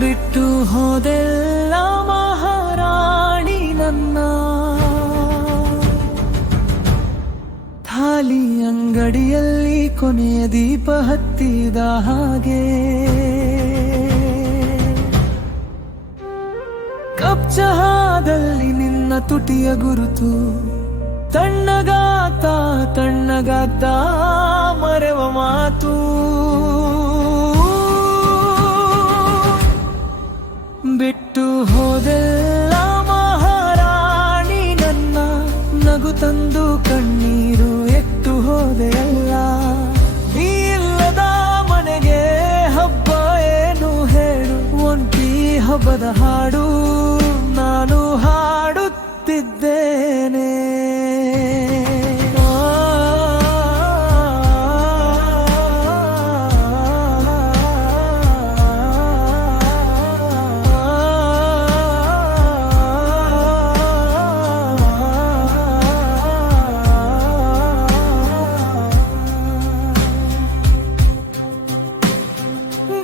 ಬಿಟ್ಟು ಹೋದೆಲ್ಲ ಮಹಾರಾಣಿ ನನ್ನ ಥಾಲಿ ಅಂಗಡಿಯಲ್ಲಿ ಕೊನೆಯ ದೀಪ ಹತ್ತಿದ ಹಾಗೆ ಕಪ್ ಚಹಾದಲ್ಲಿ ನಿನ್ನ ತುಟಿಯ ಗುರುತು ತಣ್ಣಗಾತ ತಣ್ಣಗಾತ ಮರೆವ ಮಾತು ಬಿಟ್ಟು ಹೋದೆಲ್ಲ ಮಹಾರಾಣಿ ನನ್ನ ನಗು ತಂದು ಕಣ್ಣೀರು ಎತ್ತು ಹೋದೆಯಲ್ಲ ನೀ ಇಲ್ಲದ ಮನೆಗೆ ಹಬ್ಬ ಏನು ಹೇಳು ಒಂಟಿ ಹಬ್ಬದ ಹಾಡು ನಾನು ಹಾಡುತ್ತಿದ್ದೇನೆ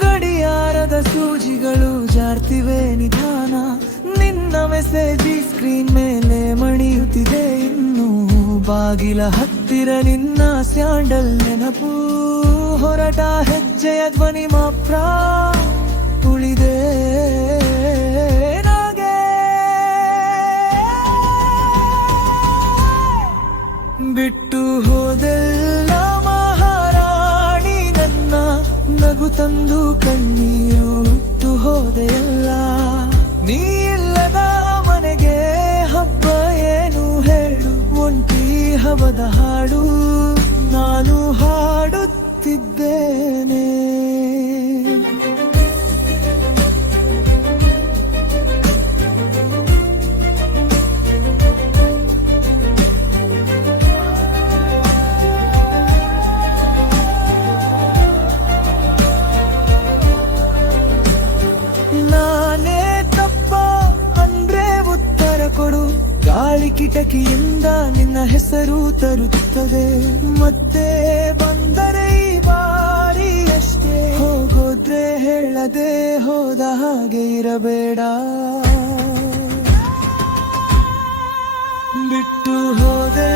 ಗಡಿಯಾರದ ಸೂಜಿಗಳು ಜಾರ್ತಿವೆ ನಿಧಾನ ನಿನ್ನ ಮೆಸೇಜ್ ಸ್ಕ್ರೀನ್ ಮೇಲೆ ಮಣಿಯುತ್ತಿದೆ ಇನ್ನು ಬಾಗಿಲ ಹತ್ತಿರ ನಿನ್ನ ಸ್ಯಾಂಡಲ್ ನೆನಪು ಹೊರಟ ಹೆಜ್ಜೆಯ ಧ್ವನಿ ಮಾತ್ರ ಉಳಿದೆ ನಾಗೆ ಬಿಟ್ಟು ಹೋದೆಲ್ಲ ಮಹಾರಾಣಿ ನನ್ನ ನಗು ತಂದು ಕಣ್ಣೀರು ಇಟ್ಟು ಹೋದೆಯಲ್ಲ ನೀ ಇಲ್ಲದ ಮನೆಗೆ ಹಬ್ಬ ಏನು ಹೇಳು ಒಂಟಿ ಹಬ್ಬದ ಹಾಡು ನಾನು ಹಾಡುತ್ತಿದ್ದೇನೆ ನಾನೇ ತಪ್ಪ ಅಂದ್ರೆ ಉತ್ತರ ಕೊಡು ಗಾಳಿ ಕಿಟಕಿಯಿಂದ ನಿನ್ನ ಹೆಸರು ತರುತ್ತದೆ ಮತ್ತೆ ಬಂದರೆ ಈ ಬಾರಿ ಅಷ್ಟೇ ಹೋಗೋದ್ರೆ ಹೇಳದೆ ಹೋದ ಹಾಗೆ ಇರಬೇಡ ಬಿಟ್ಟು ಹೋದೆ